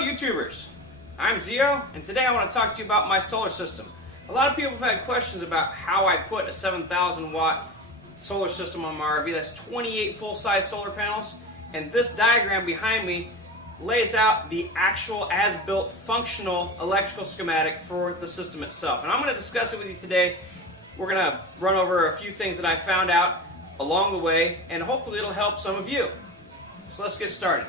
YouTubers, I'm Zio, and today I want to talk to you about my solar system. A lot of people have had questions about how I put a 7,000 watt solar system on my RV. That's 28 full-size solar panels, and this diagram behind me lays out the actual as-built functional electrical schematic for the system itself. And I'm going to discuss it with you today. We're going to run over a few things that I found out along the way, and hopefully it'll help some of you. So let's get started.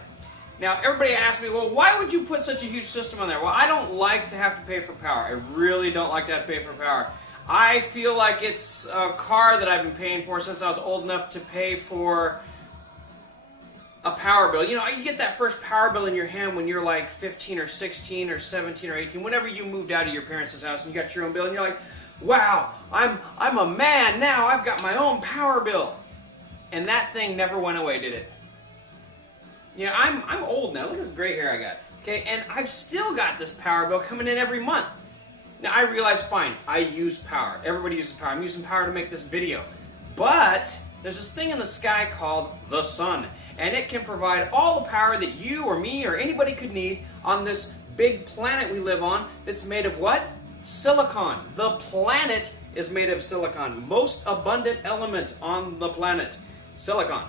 Now, everybody asks me, well, why would you put such a huge system on there? Well, I don't like to have to pay for power. I really don't like to have to pay for power. I feel like it's a car that I've been paying for since I was old enough to pay for a power bill. You know, you get that first power bill in your hand when you're like 15 or 16 or 17 or 18, whenever you moved out of your parents' house and you got your own bill, and you're like, wow, I'm a man now, I've got my own power bill. And that thing never went away, did it? You know, I'm old now. Look at this gray hair I got. Okay, and I've still got this power bill coming in every month. Now, I realize, fine, I use power. Everybody uses power. I'm using power to make this video. But there's this thing in the sky called the sun, and it can provide all the power that you or me or anybody could need on this big planet we live on that's made of what? Silicon. The planet is made of silicon. Most abundant element on the planet, silicon.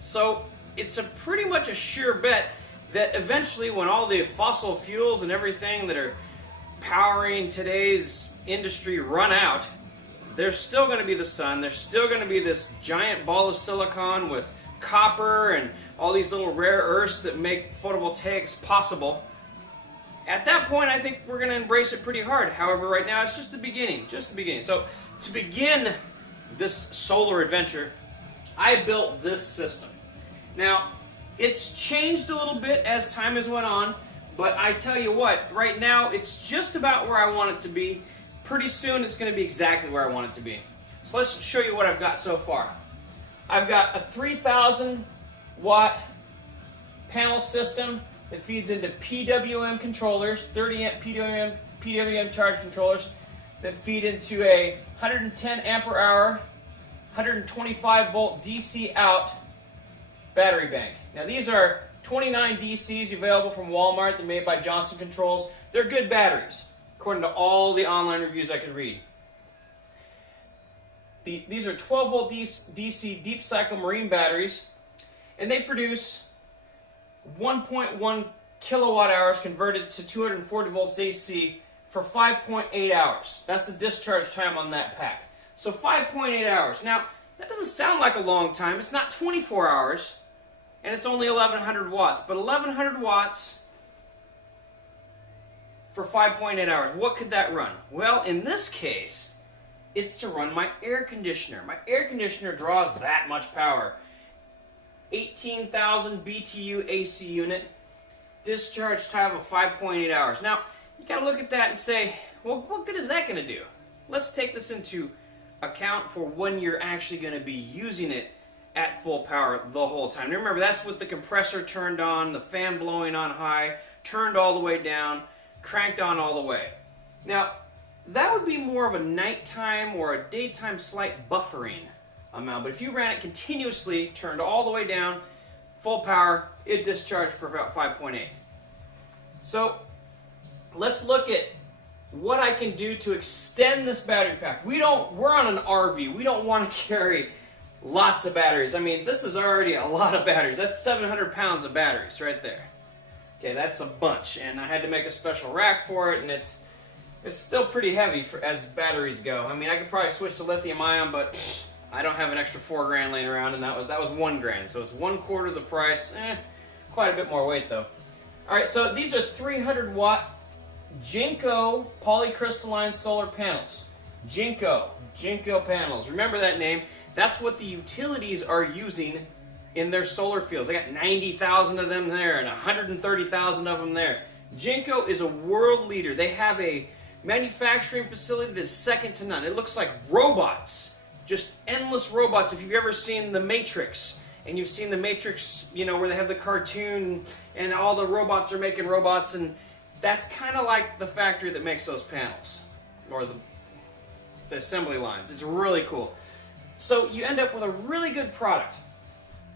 So it's pretty much a sure bet that eventually, when all the fossil fuels and everything that are powering today's industry run out, there's still going to be the sun. There's still going to be this giant ball of silicon with copper and all these little rare earths that make photovoltaics possible. At that point, I think we're going to embrace it pretty hard. However, right now, it's just the beginning. Just the beginning. So, to begin this solar adventure, I built this system. Now, it's changed a little bit as time has went on, but I tell you what, right now it's just about where I want it to be. Pretty soon it's going to be exactly where I want it to be. So let's show you what I've got so far. I've got a 3,000 watt panel system that feeds into PWM controllers, 30 amp PWM charge controllers that feed into a 110 ampere hour, 125 volt DC out battery bank. Now, these are 29 DCs available from Walmart. They're made by Johnson Controls. They're good batteries, according to all the online reviews I could read. These are 12 volt DC deep cycle marine batteries, and they produce 1.1 kilowatt hours converted to 240 volts AC for 5.8 hours. That's the discharge time on that pack. So 5.8 hours. Now, that doesn't sound like a long time. It's not 24 hours. And it's only 1,100 watts. But 1,100 watts for 5.8 hours. What could that run? Well, in this case, it's to run my air conditioner. My air conditioner draws that much power. 18,000 BTU AC unit. Discharge time of 5.8 hours. Now, you got to look at that and say, well, what good is that going to do? Let's take this into account for when you're actually going to be using it at full power the whole time. Now remember, that's with the compressor turned on, the fan blowing on high, turned all the way down, cranked on all the way. Now, that would be more of a nighttime or a daytime slight buffering amount, but if you ran it continuously, turned all the way down, full power, it discharged for about 5.8. So, let's look at what I can do to extend this battery pack. We're on an RV. We don't want to carry lots of batteries. I mean, this is already a lot of batteries. That's 700 pounds of batteries right there. Okay, that's a bunch, and I had to make a special rack for it, and it's still pretty heavy as batteries go. I mean, I could probably switch to lithium ion, but I don't have an extra $4,000 laying around, and that was $1,000, so it's 1/4 the price. Quite a bit more weight though. All right, so these are 300 watt Jinko polycrystalline solar panels. Jinko panels. Remember that name. That's what the utilities are using in their solar fields. They got 90,000 of them there and 130,000 of them there. Jinko is a world leader. They have a manufacturing facility that's second to none. It looks like robots, just endless robots. If you've ever seen The Matrix, and you've seen The Matrix, you know, where they have the cartoon and all the robots are making robots, and that's kind of like the factory that makes those panels, or the assembly lines. It's really cool. So you end up with a really good product.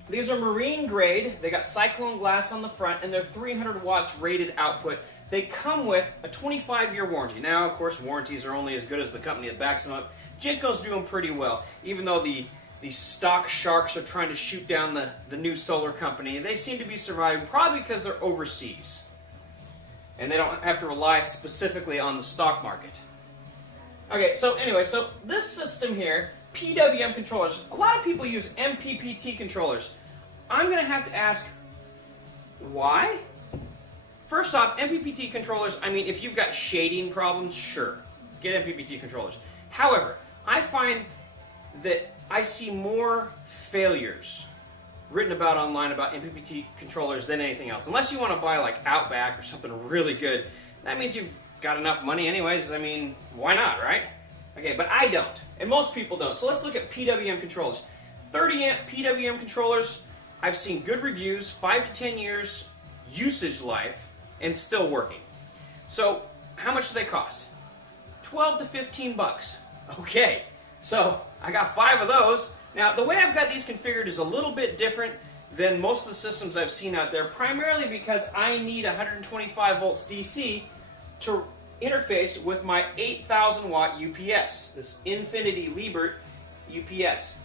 These are marine grade. They got cyclone glass on the front, and they're 300 watts rated output. They come with a 25-year warranty. Now, of course, warranties are only as good as the company that backs them up. Jinko's doing pretty well, even though the stock sharks are trying to shoot down the new solar company. They seem to be surviving, probably because they're overseas. And they don't have to rely specifically on the stock market. Okay, so anyway, so this system here, PWM controllers, a lot of people use MPPT controllers. I'm going to have to ask, why? First off, MPPT controllers, I mean, if you've got shading problems, sure, get MPPT controllers. However, I find that I see more failures written about online about MPPT controllers than anything else. Unless you want to buy like Outback or something really good, that means you've got enough money anyways. I mean, why not, right? Okay, but I don't, and most people don't. So let's look at PWM controllers. 30 amp PWM controllers, I've seen good reviews, 5 to 10 years usage life, and still working. So how much do they cost? 12 to 15 bucks. Okay, so I got 5 of those. Now, the way I've got these configured is a little bit different than most of the systems I've seen out there, primarily because I need 125 volts DC to interface with my 8,000 watt UPS, this Infinity Liebert UPS.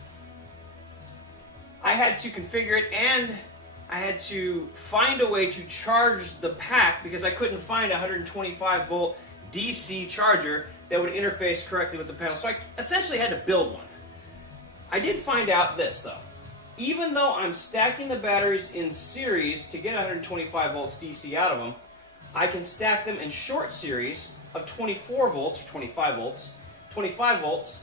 I had to configure it, and I had to find a way to charge the pack because I couldn't find a 125 volt DC charger that would interface correctly with the panel. So I essentially had to build one. I did find out this though. Even though I'm stacking the batteries in series to get 125 volts DC out of them, I can stack them in short series of 24 volts or 25 volts,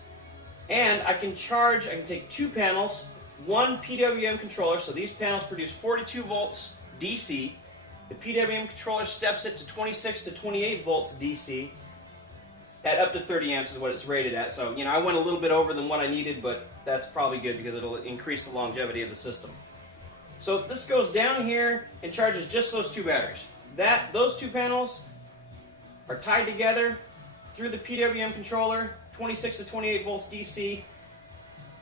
and I can take 2 panels, 1 PWM controller, so these panels produce 42 volts DC. The PWM controller steps it to 26 to 28 volts DC. At up to 30 amps is what it's rated at. So, you know, I went a little bit over than what I needed, but that's probably good because it'll increase the longevity of the system. So this goes down here and charges just those 2 batteries. Those 2 panels are tied together through the PWM controller, 26 to 28 volts DC.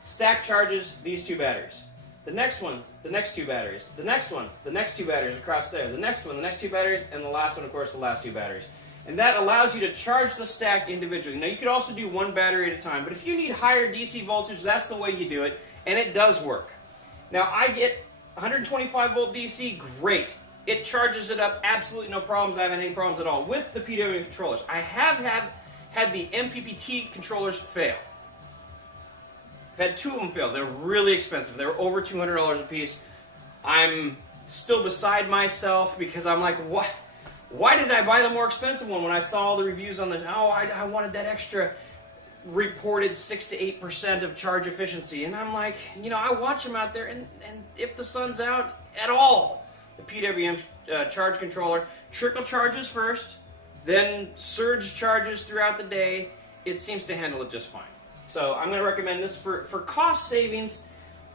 Stack charges these 2 batteries. The next one, the next 2 batteries. The next one, the next 2 batteries across there. The next one, the next 2 batteries, and the last one, of course, the last 2 batteries. And that allows you to charge the stack individually. Now, you could also do 1 battery at a time, but if you need higher DC voltage, that's the way you do it, and it does work. Now, I get 125 volt DC, great. It charges it up, absolutely no problems. I haven't had any problems at all with the PWM controllers. I have had the MPPT controllers fail. I've had 2 of them fail. They're really expensive. They're over $200 a piece. I'm still beside myself because I'm like, what? Why did I buy the more expensive one when I saw all the reviews on this? Oh, I wanted that extra reported 6 to 8% of charge efficiency. And I'm like, you know, I watch them out there, and if the sun's out at all, the PWM charge controller trickle charges first, then surge charges throughout the day. It seems to handle it just fine. So I'm going to recommend this for cost savings.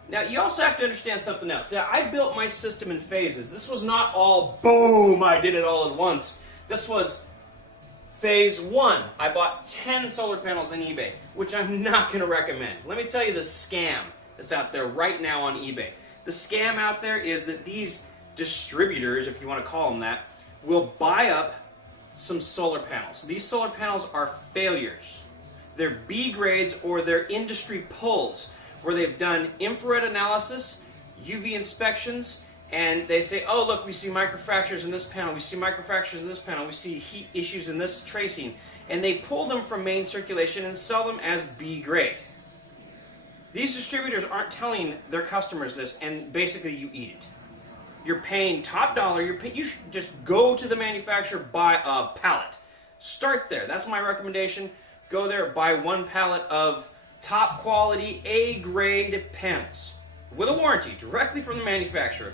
Now, you also have to understand something else. Now, I built my system in phases. This was not all, boom, I did it all at once. This was phase 1. I bought 10 solar panels on eBay, which I'm not going to recommend. Let me tell you the scam that's out there right now on eBay. The scam out there is that these distributors, if you want to call them that, will buy up some solar panels. These solar panels are failures. They're B grades or they're industry pulls, where they've done infrared analysis, UV inspections, and they say, oh, look, we see microfractures in this panel, we see microfractures in this panel, we see heat issues in this tracing, and they pull them from main circulation and sell them as B grade. These distributors aren't telling their customers this, and basically you eat it. You're paying top dollar, you should just go to the manufacturer, buy a pallet. Start there. That's my recommendation. Go there, buy 1 pallet of top quality A-grade panels with a warranty directly from the manufacturer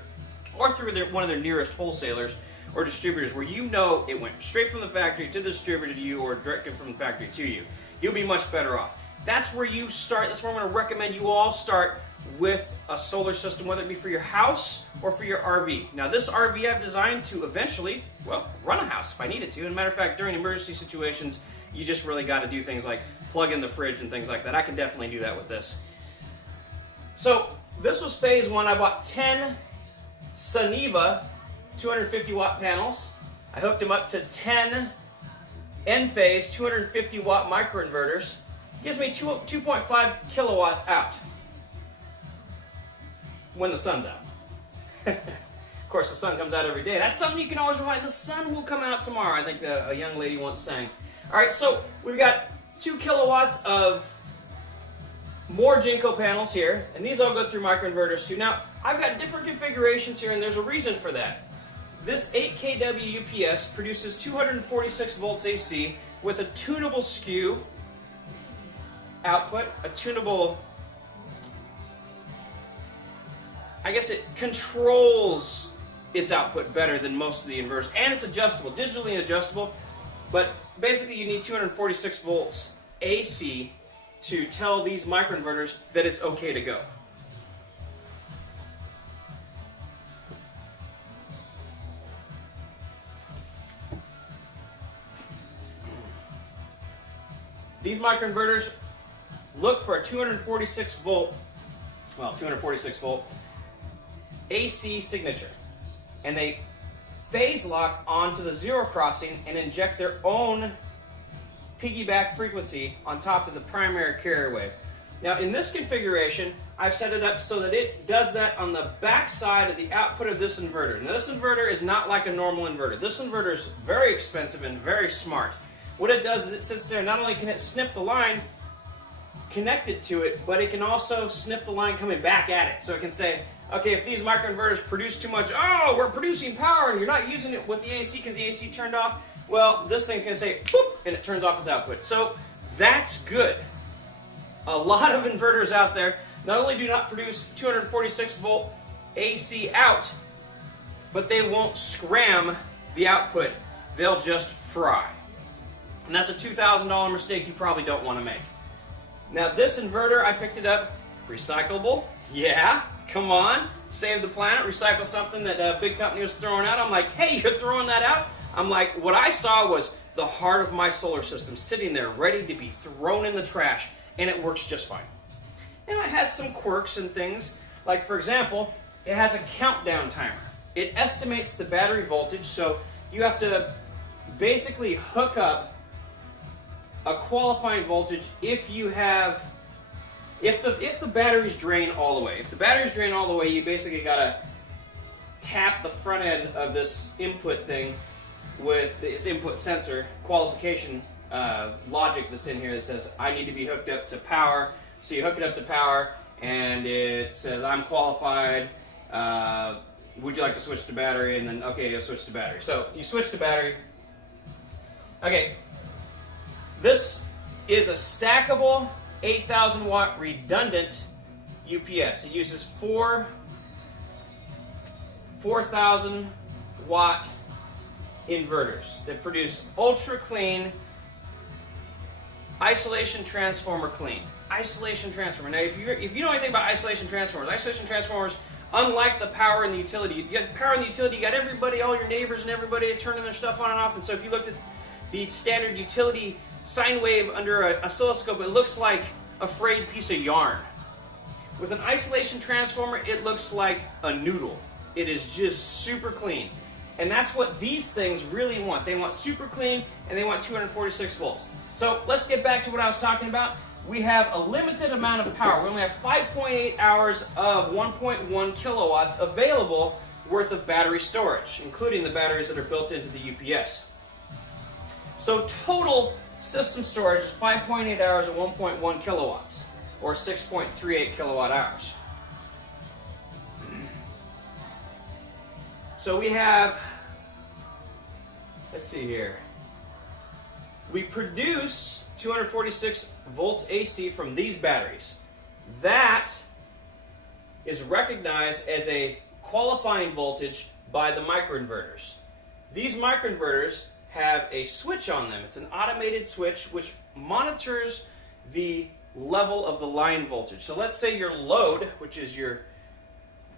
or through one of their nearest wholesalers or distributors where you know it went straight from the factory to the distributor to you or directly from the factory to you. You'll be much better off. That's where you start. That's where I'm going to recommend you all start with a solar system, whether it be for your house or for your RV. Now, this RV I've designed to eventually, well, run a house if I needed to. As a matter of fact, during emergency situations, you just really got to do things like plug in the fridge and things like that. I can definitely do that with this. So this was phase one. I bought 10 Suniva 250 watt panels. I hooked them up to 10 Enphase 250 watt microinverters. Gives me 2.5 kilowatts out when the sun's out. Of course, the sun comes out every day. That's something you can always remind. The sun will come out tomorrow, I think a young lady once sang. All right, so we've got 2 kilowatts of more Jinko panels here, and these all go through microinverters too. Now, I've got different configurations here, and there's a reason for that. This 8 kW UPS produces 246 volts AC with a tunable skew output, a tunable, I guess it controls its output better than most of the inverters, and it's adjustable, digitally adjustable, but basically you need 246 volts AC to tell these microinverters that it's okay to go. These microinverters look for a 246 volt AC signature, and they phase lock onto the zero crossing and inject their own piggyback frequency on top of the primary carrier wave. Now in this configuration, I've set it up so that it does that on the back side of the output of this inverter. Now this inverter is not like a normal inverter. This inverter is very expensive and very smart. What it does is it sits there, not only can it sniff the line connected to it, but it can also sniff the line coming back at it. So it can say, okay, if these microinverters produce too much, oh, we're producing power and you're not using it with the AC because the AC turned off, well, this thing's going to say, boop, and it turns off its output. So that's good. A lot of inverters out there not only do not produce 246 volt AC out, but they won't scram the output. They'll just fry. And that's a $2,000 mistake you probably don't want to make. Now this inverter, I picked it up, recyclable. Yeah, come on, save the planet, recycle something that a big company was throwing out. I'm like, hey, you're throwing that out? I'm like, what I saw was the heart of my solar system sitting there ready to be thrown in the trash, and it works just fine. And it has some quirks and things, like for example, it has a countdown timer. It estimates the battery voltage, so you have to basically hook up a qualifying voltage if you have, if the batteries drain all the way. If the batteries drain all the way, you basically gotta tap the front end of this input thing with this input sensor qualification logic that's in here that says I need to be hooked up to power. So you hook it up to power and it says I'm qualified. Would you like to switch to battery? And then okay, you'll switch to battery. So you switch to battery. Okay. This is a stackable 8,000 watt redundant UPS. It uses 4,000 watt inverters that produce ultra clean isolation transformer clean. Isolation transformer. Now if you know anything about isolation transformers, unlike the power and the utility, you got power and the utility, you got everybody, all your neighbors and everybody turning their stuff on and off. And so if you looked at the standard utility sine wave under an oscilloscope, it looks like a frayed piece of yarn. With an isolation transformer, it looks like a noodle. It is just super clean. And that's what these things really want. They want super clean and they want 246 volts. So let's get back to what I was talking about. We have a limited amount of power. We only have 5.8 hours of 1.1 kilowatts available worth of battery storage, including the batteries that are built into the UPS. So total system storage is 5.8 hours at 1.1 kilowatts, or 6.38 kilowatt hours. So we have, let's see here, we produce 246 volts AC from these batteries. That is recognized as a qualifying voltage by the microinverters. These microinverters have a switch on them. It's an automated switch which monitors the level of the line voltage. So let's say your load, which is your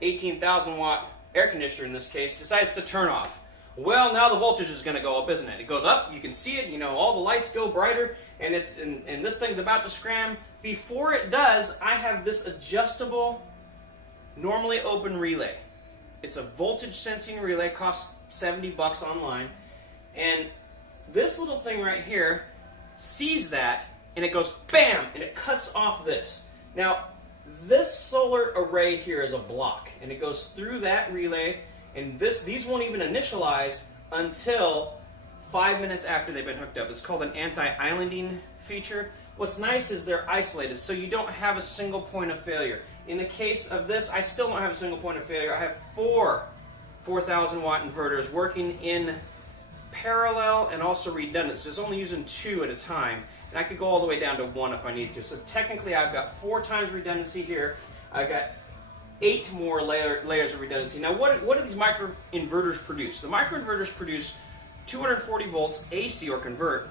18,000 watt air conditioner in this case, decides to turn off. Well, now the voltage is going to go up, isn't it? It goes up, you can see it, you know, all the lights go brighter, and this thing's about to scram. Before it does, I have this adjustable normally open relay. It's a voltage sensing relay, costs $70 online, and this little thing right here sees that, and it goes bam, and it cuts off this. Now, this solar array here is a block, and it goes through that relay, and these won't even initialize until 5 minutes after they've been hooked up. It's called an anti-islanding feature. What's nice is they're isolated, so you don't have a single point of failure. In the case of this, I still don't have a single point of failure. I have 4 4,000 watt inverters working in parallel and also redundant, so it's only using 2 at a time. And I could go all the way down to 1 if I need to. So technically I've got 4 times redundancy here. I've got 8 more layers of redundancy. Now what do these microinverters produce? The microinverters produce 240 volts AC, or convert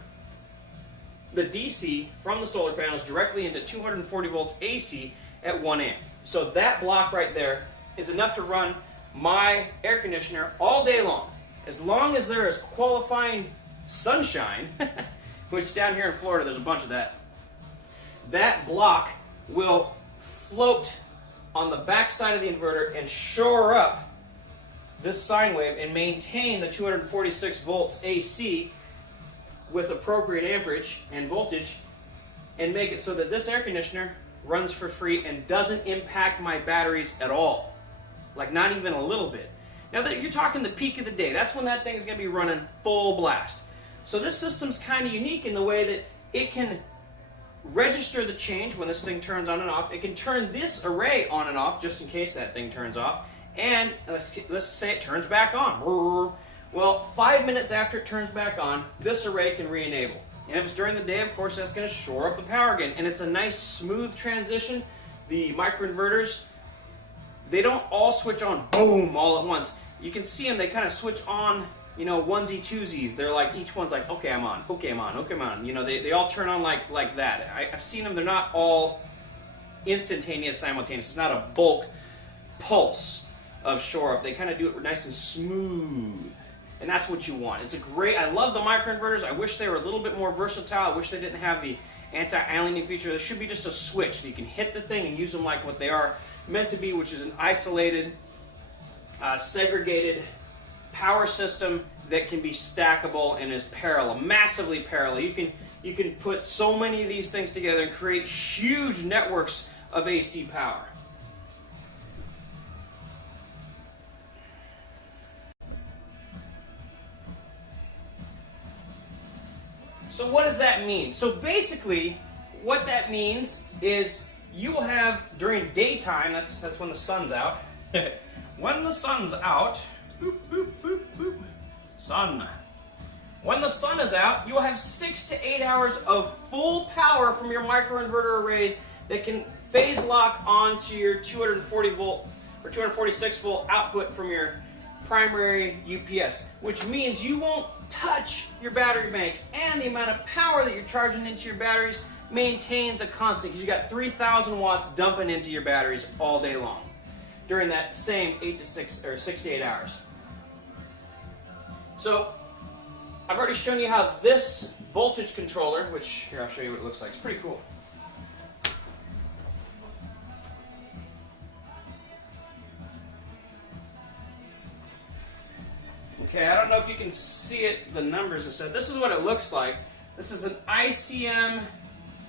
the DC from the solar panels directly into 240 volts AC at 1 amp. So that block right there is enough to run my air conditioner all day long. As long as there is qualifying sunshine, which down here in Florida there's a bunch of that, that block will float on the back side of the inverter and shore up this sine wave and maintain the 246 volts AC with appropriate amperage and voltage, and make it so that this air conditioner runs for free and doesn't impact my batteries at all. Like, not even a little bit. Now that you're talking the peak of the day, that's when that thing's going to be running full blast. So this system's kind of unique in the way that it can register the change when this thing turns on and off. It can turn this array on and off just in case that thing turns off. And let's say it turns back on. Well, 5 minutes after it turns back on, this array can re-enable. And if it's during the day, of course, that's going to shore up the power again. And it's a nice smooth transition. The microinverters, they don't all switch on boom all at once. You can see them, they kind of switch on, you know, onesie twosies. They're like, each one's like, okay, I'm on, okay, I'm on, okay, I'm on. You know, they all turn on like that. I've seen them, they're not all instantaneous, simultaneous. It's not a bulk pulse of shore up. They kind of do it nice and smooth. And that's what you want. It's a great, I love the microinverters. I wish they were a little bit more versatile. I wish they didn't have the anti-islanding feature. There should be just a switch so you can hit the thing and use them like what they are meant to be, which is an isolated, segregated power system that can be stackable and is parallel, massively parallel. You can put so many of these things together and create huge networks of AC power. So what does that mean? So basically, what that means is you will have, during daytime, that's when the sun's out. When the sun's out, boop, boop, boop, boop, sun. When the sun is out, you will have 6 to 8 hours of full power from your microinverter array that can phase lock onto your 240 volt or 246 volt output from your primary UPS, which means you won't touch your battery bank, and the amount of power that you're charging into your batteries maintains a constant, because you got 3,000 watts dumping into your batteries all day long during that same 6 to 8 hours. So I've already shown you how this voltage controller, which here I'll show you what it looks like. It's pretty cool. Okay, I don't know if you can see it, the numbers and stuff. This is what it looks like. This is an ICM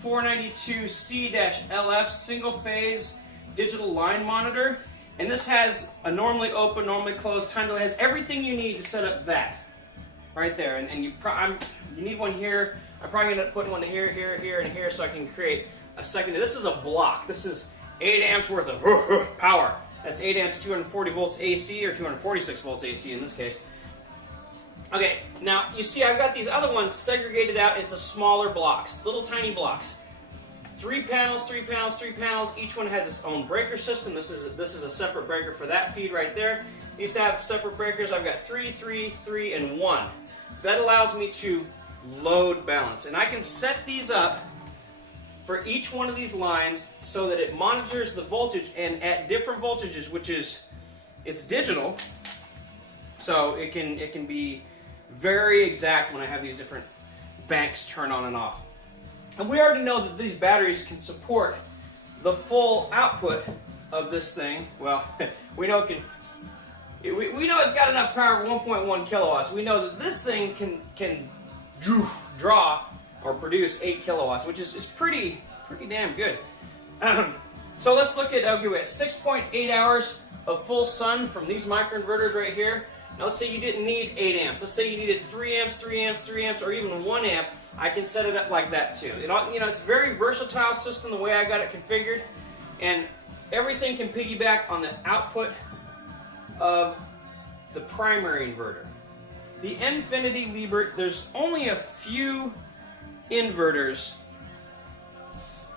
492C-LF single phase digital line monitor. And this has a normally open, normally closed time delay. It has everything you need to set up that right there. And you need one here. I'm probably going to put one here, here, here, and here so I can create a second. This is a block. This is 8 amps worth of power. That's 8 amps, 240 volts AC, or 246 volts AC in this case. Okay, now you see I've got these other ones segregated out into smaller blocks, little tiny blocks. 3 panels, 3 panels, 3 panels. Each one has its own breaker system. This is a separate breaker for that feed right there. These have separate breakers. I've got 3, 3, 3, and 1. That allows me to load balance. And I can set these up for each one of these lines so that it monitors the voltage, and at different voltages, which is, it's digital, so it can be very exact when I have these different banks turn on and off. And we already know that these batteries can support the full output of this thing, well, we know it's got enough power of 1.1 kilowatts. We know that this thing can draw or produce 8 kilowatts, which is pretty damn good. So let's look at, okay, we have 6.8 hours of full sun from these microinverters right here. Now let's say you didn't need 8 amps. Let's say you needed 3 amps, 3 amps, 3 amps, or even 1 amp. I can set it up like that too. It's a very versatile system the way I got it configured, and everything can piggyback on the output of the primary inverter. The Infinity Libre, there's only a few inverters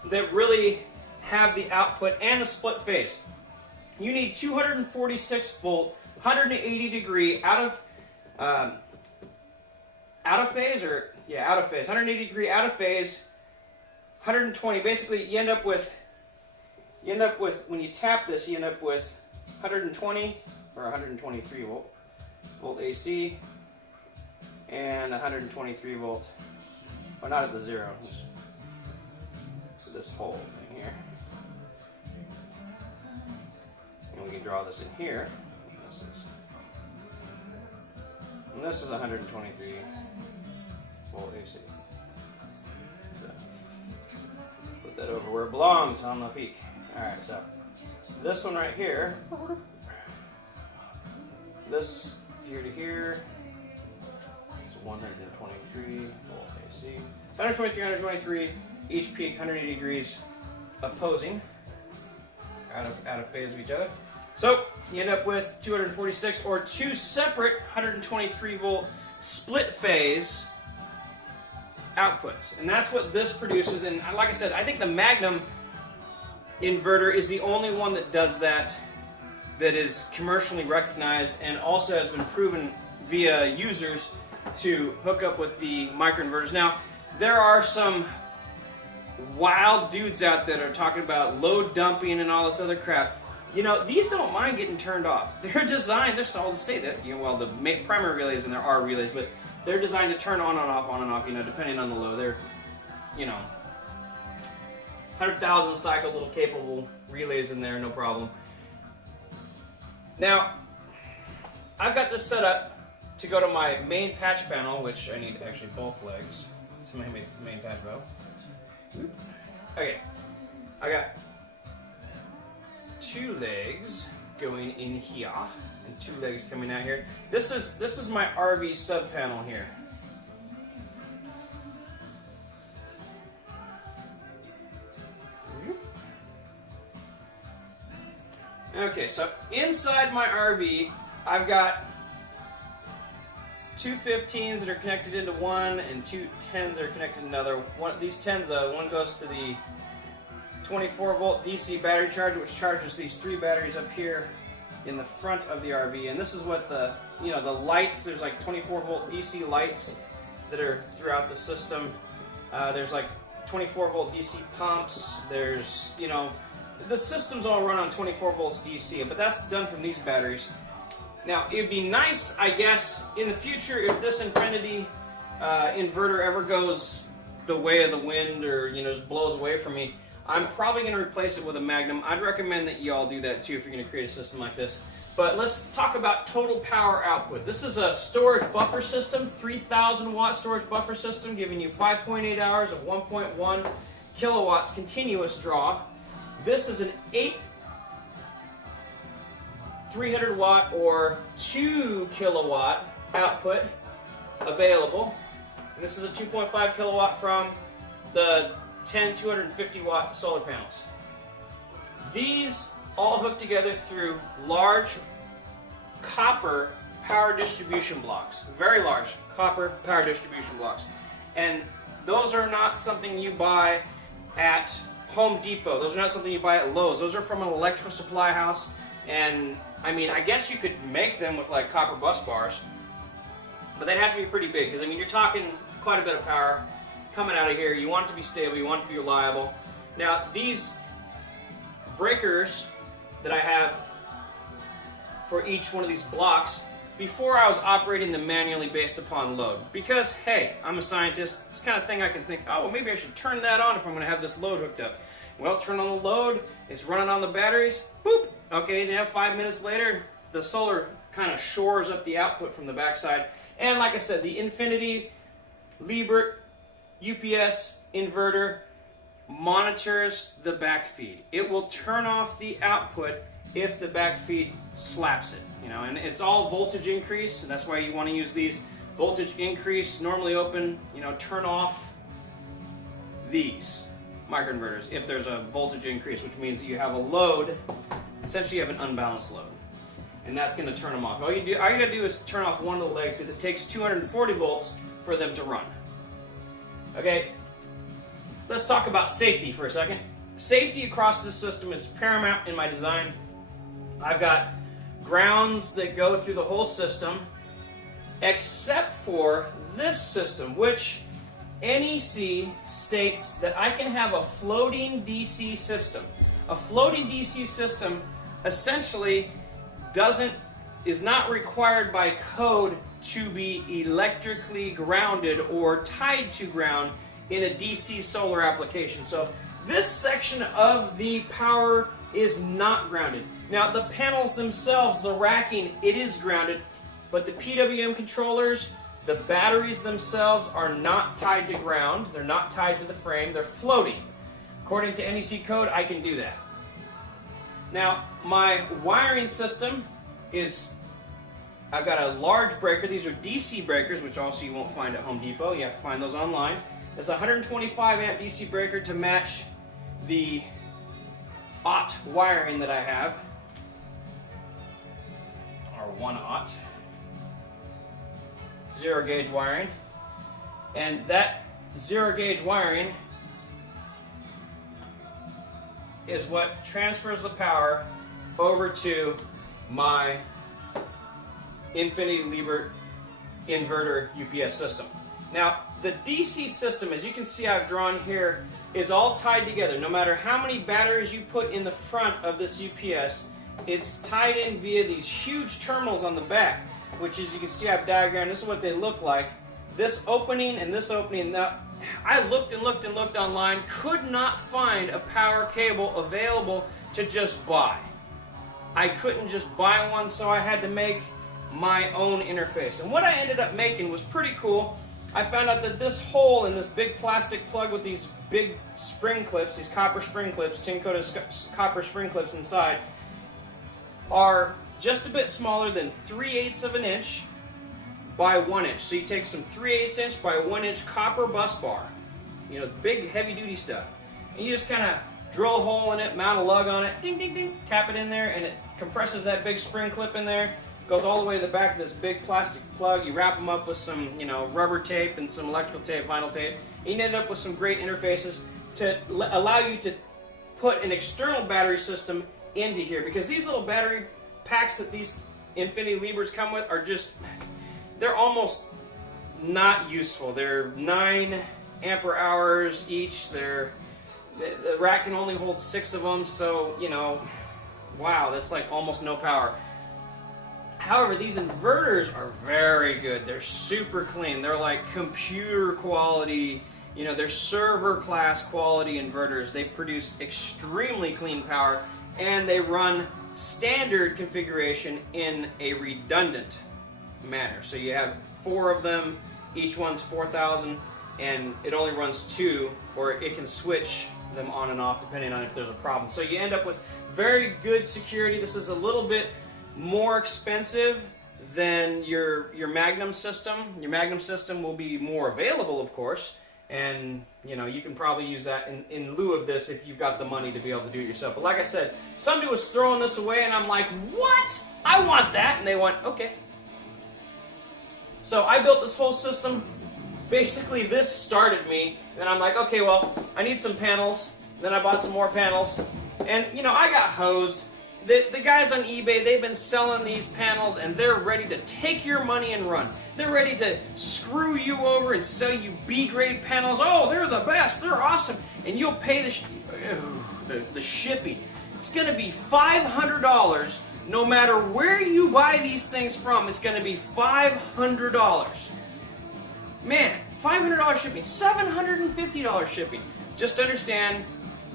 that really have the output and the split phase. You need 246 volt, 180 degree out of phase, 180 degree out of phase, 120. Basically, you end up with when you tap this, you end up with 120 or 123 volt AC and 123 volt. Well, not at the zero. So this whole thing here, and we can draw this in here. And this is 123 volt AC. So, put that over where it belongs on the peak. Alright, so this one right here, this here to here, is 123 volt AC. 123, 123, each peak 180 degrees opposing, out of phase of each other. So you end up with 246 or two separate 123 volt split phase outputs, and that's what this produces. And like I said, I think the Magnum inverter is the only one that does that is commercially recognized and also has been proven via users to hook up with the microinverters. Now, there are some wild dudes out there that are talking about load dumping and all this other crap. You know, these don't mind getting turned off. They're designed, they're solid state. Well, the primary relays and there are relays, but they're designed to turn on and off, depending on the load. They're, 100,000 cycle little capable relays in there, no problem. Now, I've got this set up to go to my main patch panel, which I need actually both legs to my main patch panel. Okay, I got 2 legs going in here and 2 legs coming out here. This is my RV sub panel here. Okay, so inside my RV, I've got 2 15s that are connected into one and 2 10s that are connected to another. These 10s, one goes to the 24 volt DC battery charger, which charges these 3 batteries up here in the front of the RV. And this is what the lights, there's like 24 volt DC lights that are throughout the system. There's like 24 volt DC pumps. There's, the system's all run on 24 volts DC, but that's done from these batteries. Now, it'd be nice, I guess, in the future if this Infinity inverter ever goes the way of the wind or, just blows away from me, I'm probably going to replace it with a Magnum. I'd recommend that you all do that too if you're going to create a system like this. But let's talk about total power output. This is a storage buffer system, 3,000 watt storage buffer system, giving you 5.8 hours of 1.1 kilowatts continuous draw. This is an 300 watt or 2 kilowatt output available. And this is a 2.5 kilowatt from the 10 250 watt solar panels. These all hook together through large copper power distribution blocks. Very large copper power distribution blocks. And those are not something you buy at Home Depot. Those are not something you buy at Lowe's. Those are from an electrical supply house. And I guess you could make them with like copper bus bars, but they'd have to be pretty big because you're talking quite a bit of power coming out of here. You want it to be stable, you want it to be reliable. Now, these breakers that I have for each one of these blocks, before I was operating them manually based upon load. Because, hey, I'm a scientist, it's the kind of thing I can think, oh, well, maybe I should turn that on if I'm going to have this load hooked up. Well, turn on the load, it's running on the batteries, boop. Okay, now 5 minutes later, the solar kind of shores up the output from the backside. And like I said, the Infinity Liebert UPS inverter monitors the back feed. It will turn off the output if the back feed slaps it. You know, and it's all voltage increase, and that's why you want to use these. Voltage increase, normally open, you know, turn off these microinverters if there's a voltage increase, which means that you have a load, essentially you have an unbalanced load. And that's going to turn them off. All you got to do is turn off one of the legs because it takes 240 volts for them to run. Okay, let's talk about safety for a second. Safety across this system is paramount in my design. I've got grounds that go through the whole system, except for this system, which NEC states that I can have a floating DC system. A floating DC system essentially is not required by code to be electrically grounded or tied to ground in a DC solar application. So this section of the power is not grounded. Now the panels themselves, the racking, it is grounded, but the PWM controllers, the batteries themselves are not tied to ground. They're not tied to the frame. They're floating. According to NEC code, I can do that. Now, my wiring system is, I've got a large breaker. These are DC breakers, which also you won't find at Home Depot. You have to find those online. It's a 125 amp DC breaker to match the aught wiring that I have, or 1 aught. 0 gauge wiring, and that 0 gauge wiring is what transfers the power over to my Infinity Liebert inverter UPS system. Now the DC system, as you can see I've drawn here, is all tied together. No matter how many batteries you put in the front of this UPS, it's tied in via these huge terminals on the back, which, as you can see I've diagrammed. This is what they look like. This opening and this opening. Now, I looked and looked and looked online, could not find a power cable available to just buy. I couldn't just buy one, so I had to make my own interface. And what I ended up making was pretty cool. I found out that this hole in this big plastic plug with these big spring clips, these copper spring clips, tin-coated copper spring clips inside, are just a bit smaller than 3/8 of an inch by 1 inch. So you take some 3/8 inch by 1 inch copper bus bar, you know, big heavy duty stuff, and you just kind of drill a hole in it, mount a lug on it, ding ding ding, tap it in there, and it compresses that big spring clip in there, goes all the way to the back of this big plastic plug. You wrap them up with some, you know, rubber tape and some electrical tape, vinyl tape, and you end up with some great interfaces to allow you to put an external battery system into here, because these little battery packs that these Infinity Lieberts come with are just, they're almost not useful. They're 9 ampere hours each. The rack can only hold 6 of them, so, you know, wow, that's like almost no power. However, these inverters are very good. They're super clean. They're like computer quality, you know, they're server class quality inverters. They produce extremely clean power, and they run standard configuration in a redundant manner. So you have 4 of them, each one's 4,000, and it only runs 2, or it can switch them on and off depending on if there's a problem. So you end up with very good security. This is a little bit more expensive than your Magnum system. Your Magnum system will be more available, of course, and you know, you can probably use that in lieu of this if you've got the money to be able to do it yourself. But like I said, somebody was throwing this away, and I'm like, what? I want that. And they went, okay. So I built this whole system. Basically, this started me. Then I'm like, okay, well, I need some panels. Then I bought some more panels. And, you know, I got hosed. The guys on eBay, they've been selling these panels, and they're ready to take your money and run. They're ready to screw you over and sell you B-grade panels. Oh, they're the best. They're awesome. And you'll pay the shipping. It's going to be $500 no matter where you buy these things from. It's going to be $500. Man, $500 shipping, $750 shipping. Just understand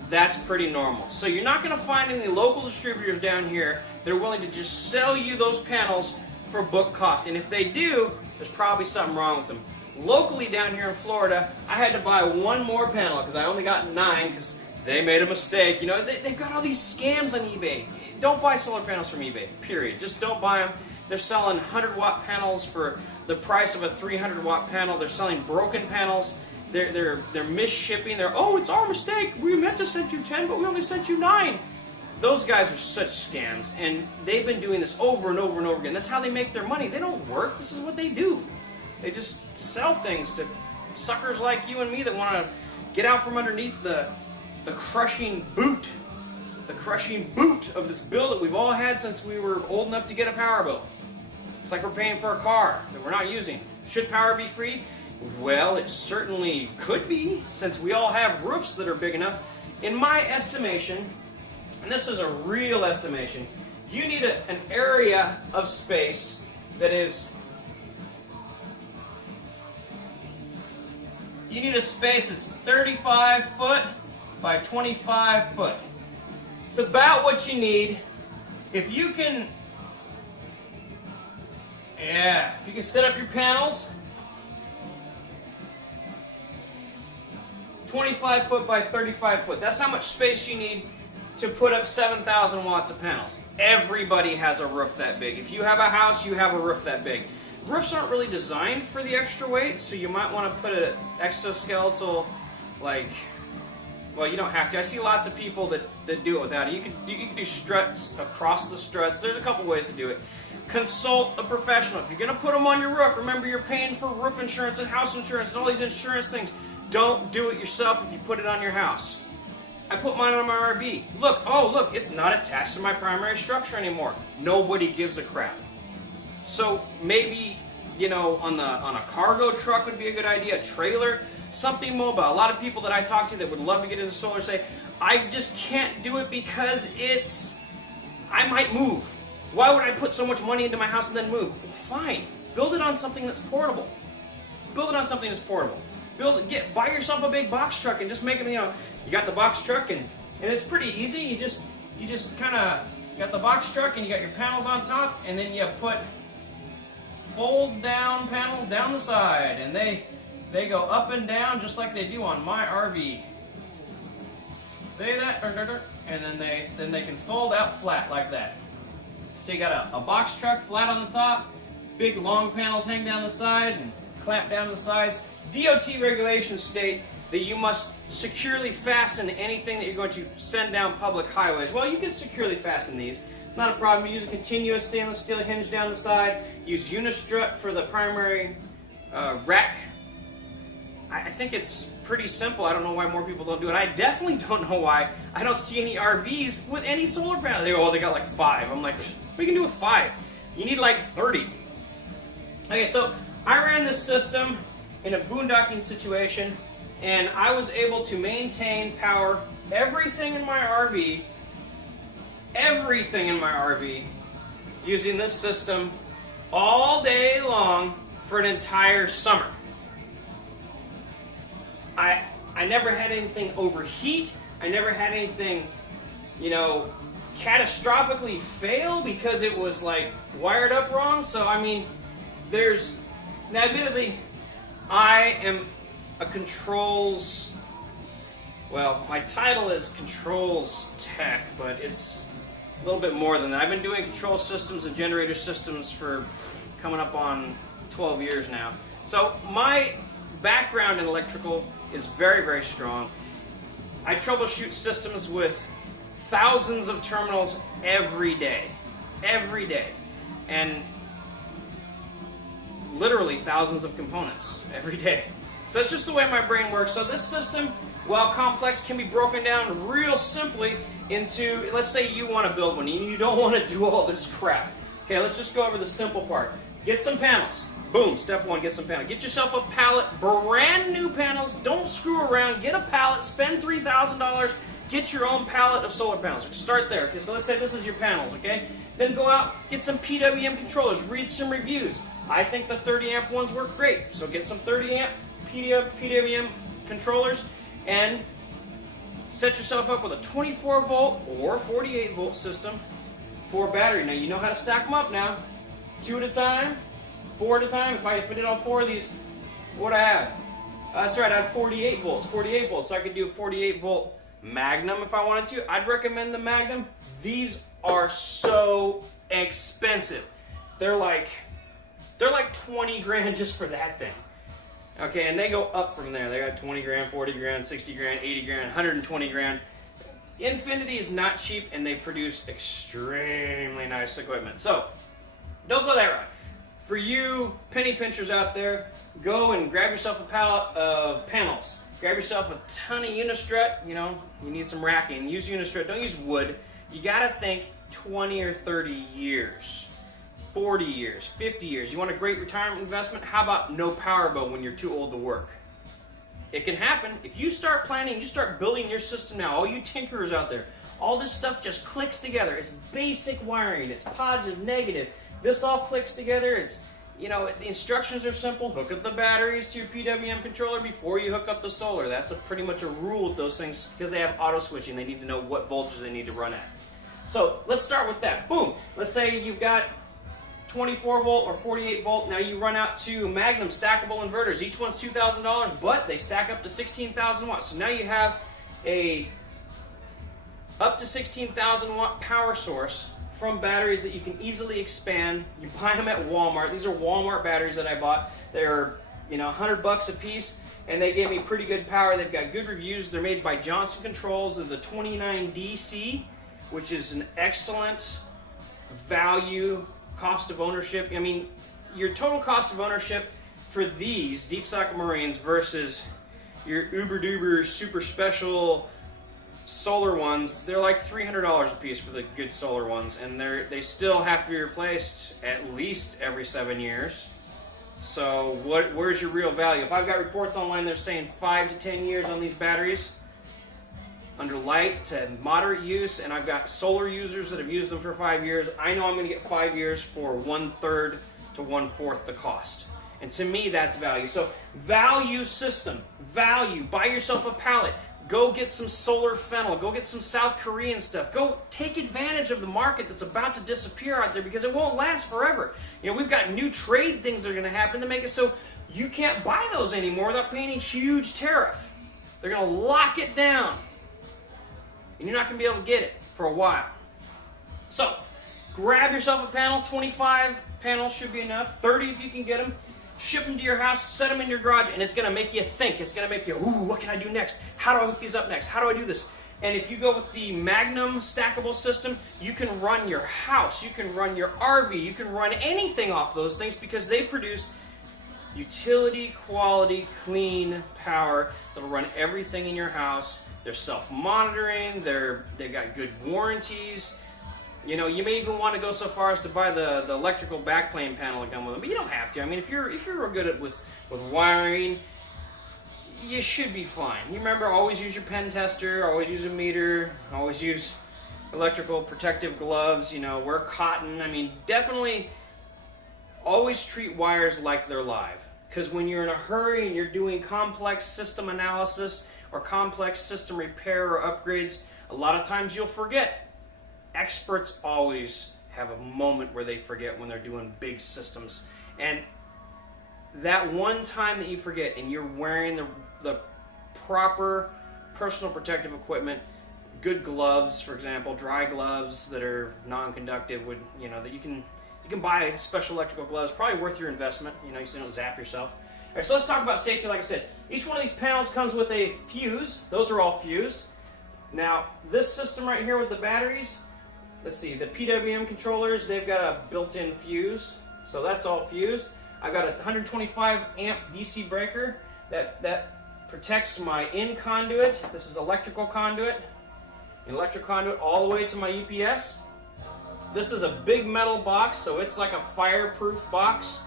that's pretty normal. So you're not going to find any local distributors down here that are willing to just sell you those panels for book cost. And if they do, there's probably something wrong with them. Locally down here in Florida, I had to buy one more panel because I only got 9 because they made a mistake. You know, they've got all these scams on eBay. Don't buy solar panels from eBay, period. Just don't buy them. They're selling 100-watt panels for the price of a 300-watt panel. They're selling broken panels. They're misshipping. Oh, it's our mistake. We meant to send you 10, but we only sent you 9. Those guys are such scams, and they've been doing this over and over and over again. That's how they make their money. They don't work. This is what they do. They just sell things to suckers like you and me that want to get out from underneath the crushing boot. The crushing boot of this bill that we've all had since we were old enough to get a power bill. It's like we're paying for a car that we're not using. Should power be free? Well, it certainly could be, since we all have roofs that are big enough. In my estimation, and this is a real estimation, you need an area of space that is... You need a space that's 35 foot by 25 foot. It's about what you need. If you can set up your panels 25 foot by 35 foot. That's how much space you need to put up 7,000 watts of panels. Everybody has a roof that big. If you have a house, you have a roof that big. Roofs aren't really designed for the extra weight, so you might want to put an exoskeletal, well, you don't have to. I see lots of people that do it without it. You can do struts across the struts. There's a couple ways to do it. Consult a professional. If you're going to put them on your roof, remember you're paying for roof insurance and house insurance and all these insurance things. Don't do it yourself if you put it on your house. I put mine on my RV. Look, it's not attached to my primary structure anymore. Nobody gives a crap. So maybe, on a cargo truck would be a good idea, a trailer, something mobile. A lot of people that I talk to that would love to get into solar say, I just can't do it because I might move. Why would I put so much money into my house and then move? Well, fine. Build it on something that's portable. Build it on something that's portable. Buy yourself a big box truck and just make them, you got the box truck and it's pretty easy. You just kind of got the box truck and you got your panels on top, and then you put fold down panels down the side, and they go up and down just like they do on my RV. Say that, and then they can fold out flat like that. So you got a box truck flat on the top, big long panels hang down the side and clamp down the sides. DOT regulations state that you must securely fasten anything that you're going to send down public highways. Well, you can securely fasten these. It's not a problem. You use a continuous stainless steel hinge down the side. Use Unistrut for the primary rack. I think it's pretty simple. I don't know why more people don't do it. I definitely don't know why I don't see any RVs with any solar panels. They got like 5. I'm like, what can you do with 5? You need like 30. Okay, so I ran this system in a boondocking situation, and I was able to maintain power, everything in my RV, using this system all day long for an entire summer. I never had anything overheat. I never had anything, catastrophically fail because it was like wired up wrong. So now admittedly, I am a controls, my title is controls tech, but it's a little bit more than that. I've been doing control systems and generator systems for coming up on 12 years now. So my background in electrical is very, very strong. I troubleshoot systems with thousands of terminals every day, and literally thousands of components every day. So that's just the way my brain works. So this system, while complex, can be broken down real simply into, let's say you want to build one and you don't want to do all this crap. Okay, let's just go over the simple part. Get some panels. Boom, step 1, get some panels. Get yourself a pallet, brand new panels. Don't screw around. Get a pallet, spend $3,000, get your own pallet of solar panels. Start there. Okay, so let's say this is your panels, okay? Then go out, get some PWM controllers, read some reviews. I think the 30 amp ones work great, so get some 30 amp PWM controllers and set yourself up with a 24 volt or 48 volt system for a battery. Now you know how to stack them up now. 2 at a time, 4 at a time. If I did all 4 of these, what I have? That's right, I have 48 volts. 48 volts, so I could do a 48 volt Magnum if I wanted to. I'd recommend the Magnum. These are so expensive. They're like 20 grand just for that thing. Okay, and they go up from there. They got 20 grand, 40 grand, 60 grand, 80 grand, 120 grand. Infinity is not cheap, and they produce extremely nice equipment. So, don't go that route. For you penny pinchers out there, go and grab yourself a pallet of panels. Grab yourself a ton of Unistrut. You know, you need some racking. Use Unistrut. Don't use wood. You got to think 20 or 30 years. 40 years, 50 years. You want a great retirement investment? How about no power bill when you're too old to work? It can happen. If you start planning, you start building your system now, all you tinkerers out there, all this stuff just clicks together. It's basic wiring. It's positive, negative. This all clicks together. It's, you know, the instructions are simple. Hook up the batteries to your PWM controller before you hook up the solar. That's pretty much a rule with those things because they have auto switching. They need to know what voltage they need to run at. So let's start with that. Boom. Let's say you've got 24 volt or 48 volt. Now you run out to Magnum stackable inverters. Each one's $2,000, but they stack up to 16,000 watts. So now you have a up to 16,000 watt power source from batteries that you can easily expand. You buy them at Walmart. These are Walmart batteries that I bought. They're, you know, $100 a piece, and they gave me pretty good power. They've got good reviews. They're made by Johnson Controls. They're the 29DC, which is an excellent value cost of ownership. I mean, your total cost of ownership for these Deep Cycle Marines versus your uber duper super special solar ones, they're like $300 a piece for the good solar ones, and they still have to be replaced at least every 7 years. So where's your real value? If I've got reports online, they're saying 5 to 10 years on these batteries under light to moderate use, and I've got solar users that have used them for 5 years. I know I'm going to get 5 years for 1/3 to 1/4 the cost. And to me, that's value. So value system, value. Buy yourself a pallet. Go get some solar fennel. Go get some South Korean stuff. Go take advantage of the market that's about to disappear out there because it won't last forever. You know, we've got new trade things that are going to happen to make it so you can't buy those anymore without paying a huge tariff. They're going to lock it down, and you're not going to be able to get it for a while. So grab yourself a panel. 25 panels should be enough. 30 if you can get them. Ship them to your house, set them in your garage, and it's going to make you think. It's going to make you, ooh, what can I do next? How do I hook these up next? How do I do this? And if you go with the Magnum stackable system, you can run your house, you can run your RV, you can run anything off those things because they produce utility, quality, clean power that'll run everything in your house. They're self-monitoring, they've got good warranties. You know, you may even want to go so far as to buy the electrical backplane panel to come with them, but you don't have to. I mean, if you're real good at with wiring, you should be fine. You remember, always use your pen tester, always use a meter, always use electrical protective gloves. You know, wear cotton. I mean, definitely always treat wires like they're live. Because when you're in a hurry and you're doing complex system analysis or complex system repair or upgrades, a lot of times you'll forget. Experts always have a moment where they forget when they're doing big systems. And that one time that you forget and you're wearing the proper personal protective equipment, good gloves, for example, dry gloves that are non-conductive, would, you know, that you can buy special electrical gloves, probably worth your investment, you know, so you don't zap yourself. All right, so let's talk about safety. Like I said, each one of these panels comes with a fuse. Those are all fused. Now, this system right here with the batteries, let's see, the PWM controllers, they've got a built-in fuse, so that's all fused. I've got a 125 amp DC breaker that protects my in conduit. This is electrical conduit, an electric conduit all the way to my UPS. This is a big metal box, so it's like a fireproof box,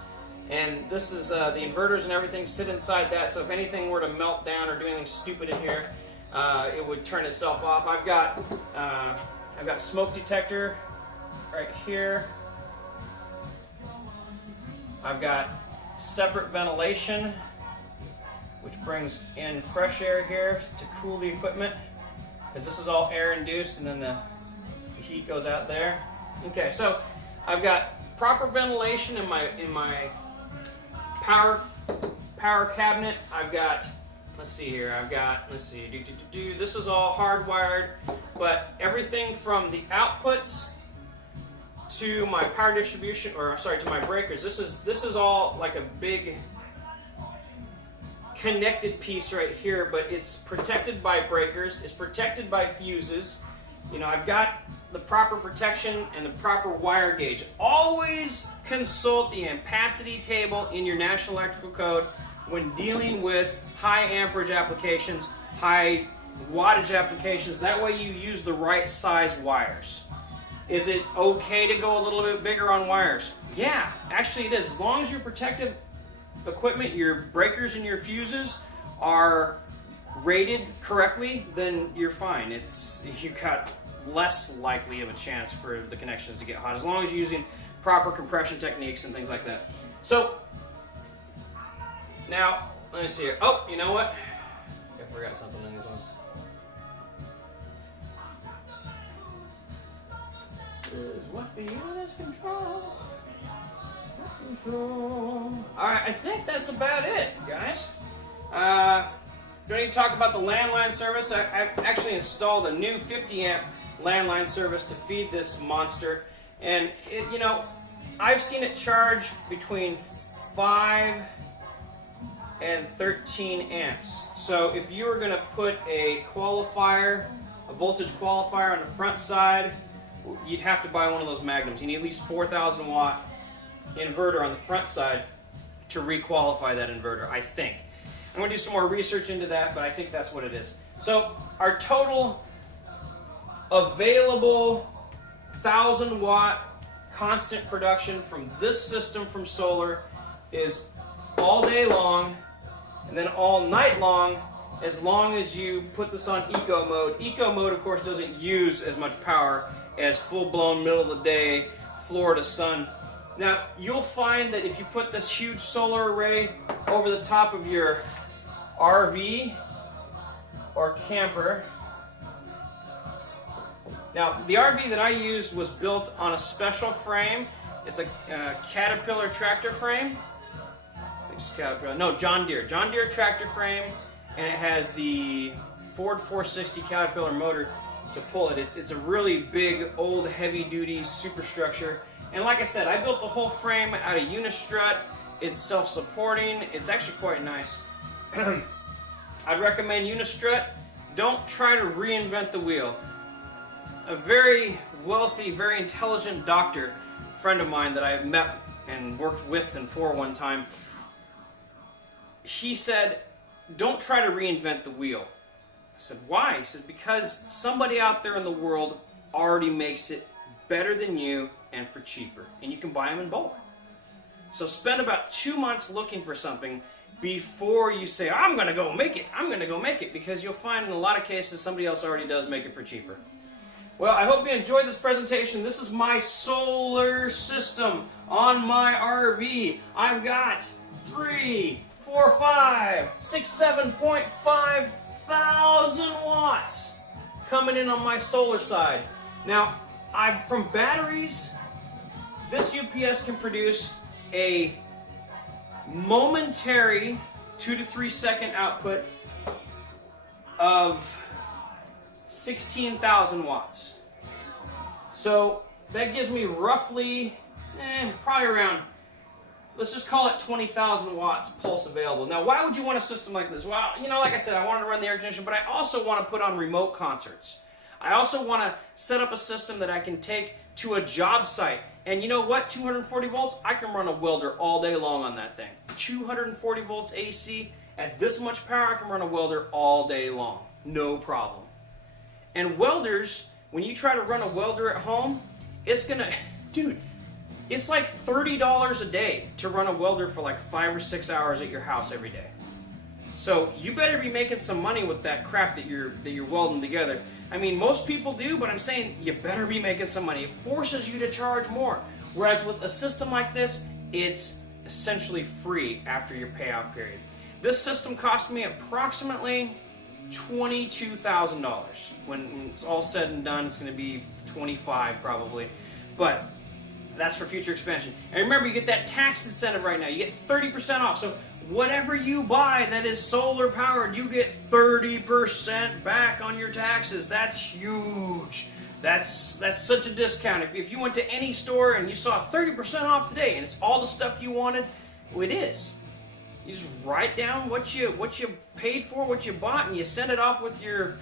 and this is the inverters and everything sit inside that, so if anything were to melt down or do anything stupid in here, it would turn itself off. I've got smoke detector right here. I've got separate ventilation, which brings in fresh air here to cool the equipment. because this is all air induced, and then the heat goes out there. Okay, so I've got proper ventilation in my power cabinet. I've got, let's see here, this is all hardwired, but everything from the outputs to my power distribution, or sorry, to my breakers, this is all like a big connected piece right here, but it's protected by breakers, it's protected by fuses. You know, I've got the proper protection and the proper wire gauge. Always consult the ampacity table in your National Electrical Code when dealing with high amperage applications, high wattage applications. That way you use the right size wires. Is it okay to go a little bit bigger on wires? Yeah, actually it is. As long as your protective equipment, your breakers and your fuses are rated correctly, then you're fine. You've got less likely of a chance for the connections to get hot, as long as you're using proper compression techniques and things like that. So, now, let me see here. Oh, you know what? I forgot something in these ones. This is what the units control. Alright, I think that's about it, guys. Going to talk about the landline service. I've actually installed a new 50 amp landline service to feed this monster, and I've seen it charge between 5 and 13 amps. So if you were going to put a voltage qualifier on the front side, you'd have to buy one of those Magnums. You need at least 4,000 watt inverter on the front side to requalify that inverter, I think. I'm going to do some more research into that, but I think that's what it is. So our total available 1,000 watt constant production from this system from solar is all day long, and then all night long, as long as you put this on eco mode. Eco mode, of course, doesn't use as much power as full-blown middle of the day Florida sun. Now, you'll find that if you put this huge solar array over the top of your RV or camper. Now, the RV that I used was built on a special frame. It's a Caterpillar tractor frame. No, John Deere tractor frame, and it has the Ford 460 Caterpillar motor to pull it. It's a really big, old, heavy-duty superstructure. And like I said, I built the whole frame out of Unistrut. It's self-supporting. It's actually quite nice. I'd recommend Unistrut. Don't try to reinvent the wheel. A very wealthy, very intelligent doctor friend of mine that I met and worked with and for one time, he said, don't try to reinvent the wheel. I said, why? He said, because somebody out there in the world already makes it better than you and for cheaper, and you can buy them in bulk. So spend about 2 months looking for something before you say, I'm going to go make it, because you'll find in a lot of cases somebody else already does make it for cheaper. Well, I hope you enjoyed this presentation. This is my solar system on my RV. I've got 3, 4, 5, 6, 7.5 thousand watts coming in on my solar side. Now, from batteries, this UPS can produce a momentary 2 to 3 second output of 16,000 watts. So that gives me roughly, probably around, let's just call it 20,000 watts pulse available. Now, why would you want a system like this? Well, like I said, I wanted to run the air conditioner, but I also want to put on remote concerts. I also want to set up a system that I can take to a job site. And you know what? 240 volts, I can run a welder all day long on that thing. 240 volts AC, at this much power, I can run a welder all day long. No problem. And welders, when you try to run a welder at home, it's gonna, dude, it's like $30 a day to run a welder for like 5 or 6 hours at your house every day. So you better be making some money with that crap that you're welding together. I mean, most people do, but I'm saying you better be making some money. It forces you to charge more. Whereas with a system like this, it's essentially free after your payoff period. This system cost me approximately $22,000. When it's all said and done, it's going to be 25 probably, but that's for future expansion. And remember, you get that tax incentive right now. You get 30% off. So whatever you buy that is solar powered, you get 30% back on your taxes. That's huge. That's such a discount. If you went to any store and you saw 30% off today and it's all the stuff you wanted, well, it is. You just write down what you paid for, what you bought, and you send it off with your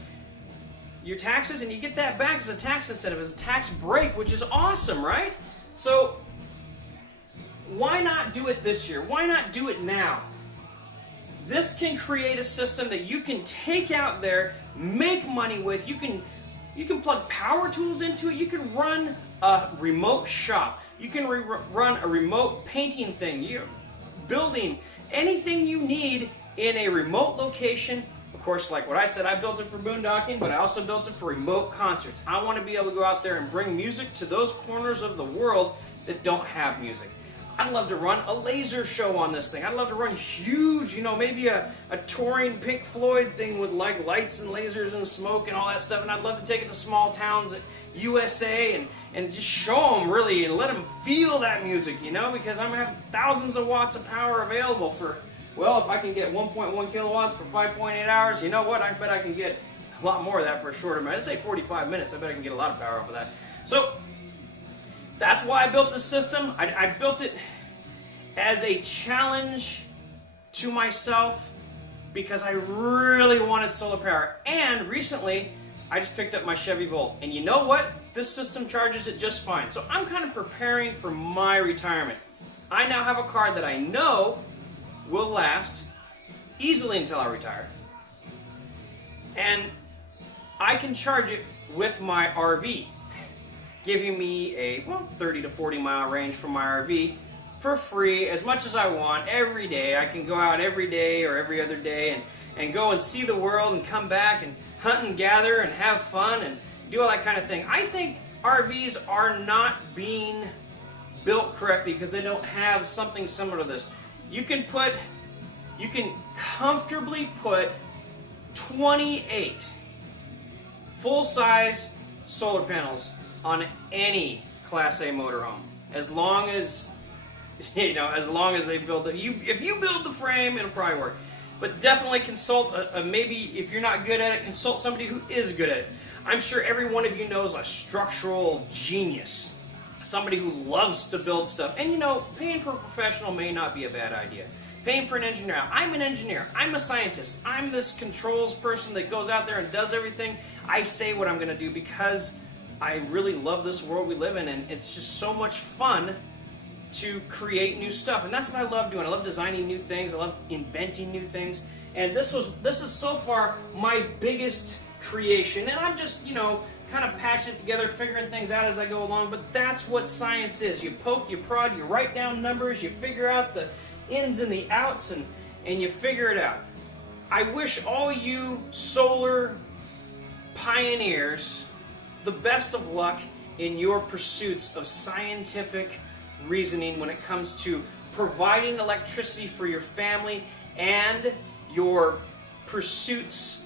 taxes, and you get that back as a tax incentive, as a tax break, which is awesome, right? So why not do it this year? Why not do it now? This can create a system that you can take out there, make money with. You can plug power tools into it. You can run a remote shop. You can run a remote painting thing. You're building anything you need in a remote location. Of course, like what I said, I built it for boondocking, but I also built it for remote concerts. I want to be able to go out there and bring music to those corners of the world that don't have music. I'd love to run a laser show on this thing. I'd love to run huge, maybe a touring Pink Floyd thing with like lights and lasers and smoke and all that stuff. And I'd love to take it to small towns at USA and just show them really and let them feel that music, because I'm going to have thousands of watts of power available for, well, if I can get 1.1 kilowatts for 5.8 hours, you know what? I bet I can get a lot more of that for a shorter amount. I'd say 45 minutes. I bet I can get a lot of power off of that. So that's why I built this system. I built it as a challenge to myself because I really wanted solar power. And recently, I just picked up my Chevy Volt. And you know what? This system charges it just fine. So I'm kind of preparing for my retirement. I now have a car that I know will last easily until I retire. And I can charge it with my RV, giving me a 30 to 40 mile range from my RV for free as much as I want every day. I can go out every day or every other day and go and see the world and come back and hunt and gather and have fun and do all that kind of thing. I think RVs are not being built correctly because they don't have something similar to this. You can comfortably put 28 full-size solar panels on any Class A motorhome, as long as they build it. If you build the frame, it'll probably work. But definitely consult, maybe if you're not good at it, consult somebody who is good at it. I'm sure every one of you knows a structural genius, somebody who loves to build stuff. And paying for a professional may not be a bad idea. Paying for an engineer. I'm an engineer. I'm a scientist. I'm this controls person that goes out there and does everything. I say what I'm going to do because I really love this world we live in, and it's just so much fun to create new stuff. And that's what I love doing. I love designing new things. I love inventing new things. And this is so far my biggest creation. And I'm just, kind of patching it together, figuring things out as I go along. But that's what science is. You poke, you prod, you write down numbers, you figure out the ins and the outs, and you figure it out. I wish all you solar pioneers the best of luck in your pursuits of scientific reasoning when it comes to providing electricity for your family and your pursuits.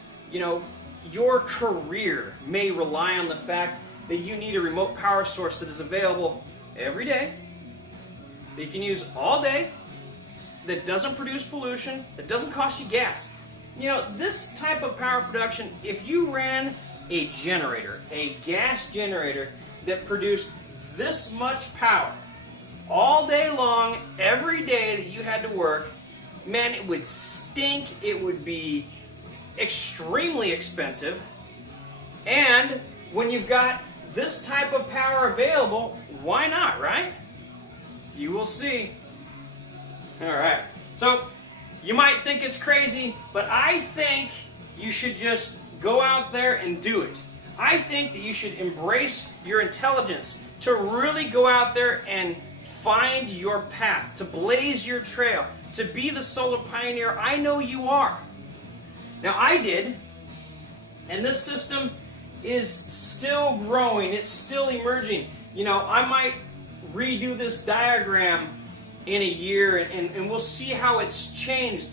Your career may rely on the fact that you need a remote power source that is available every day, that you can use all day, that doesn't produce pollution, that doesn't cost you gas. This type of power production, if you ran a generator, a gas generator that produced this much power all day long, every day that you had to work, man, it would stink. It would be extremely expensive. And when you've got this type of power available, why not, right? You will see. All right. So you might think it's crazy, but I think you should just go out there and do it. I think that you should embrace your intelligence to really go out there and find your path, to blaze your trail, to be the solar pioneer I know you are. Now, I did, and this system is still growing. It's still emerging. I might redo this diagram in a year, and we'll see how it's changed.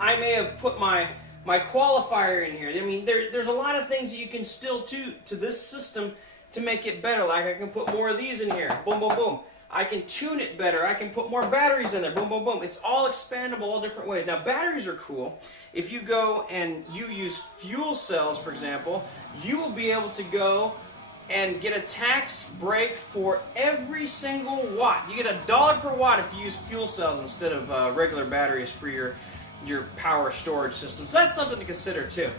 I may have put my my qualifier in here. I mean, there's a lot of things that you can still do to this system to make it better. Like I can put more of these in here. Boom, boom, boom. I can tune it better. I can put more batteries in there. Boom, boom, boom. It's all expandable all different ways. Now, batteries are cool. If you go and you use fuel cells, for example, you will be able to go and get a tax break for every single watt. You get $1 per watt if you use fuel cells instead of regular batteries for your power storage system. So that's something to consider too.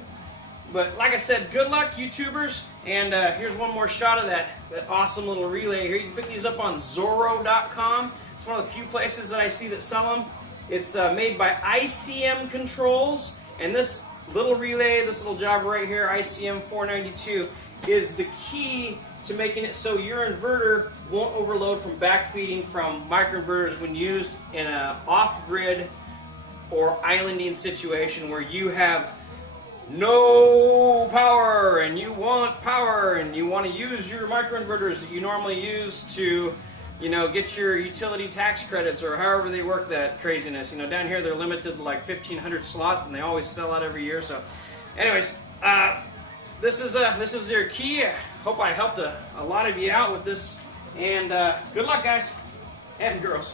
But like I said, good luck, YouTubers. And here's one more shot of that awesome little relay here. You can pick these up on Zorro.com. It's one of the few places that I see that sell them. It's made by ICM Controls. And this little relay, this little job right here, ICM 492, is the key to making it so your inverter won't overload from backfeeding from microinverters when used in an off-grid or islanding situation where you have no power and you want power and you want to use your microinverters that you normally use to, you know, get your utility tax credits or however they work that craziness. You know, down here they're limited to like 1,500 slots and they always sell out every year. So anyways, this is your key. I hope I helped a lot of you out with this, and good luck, guys and girls.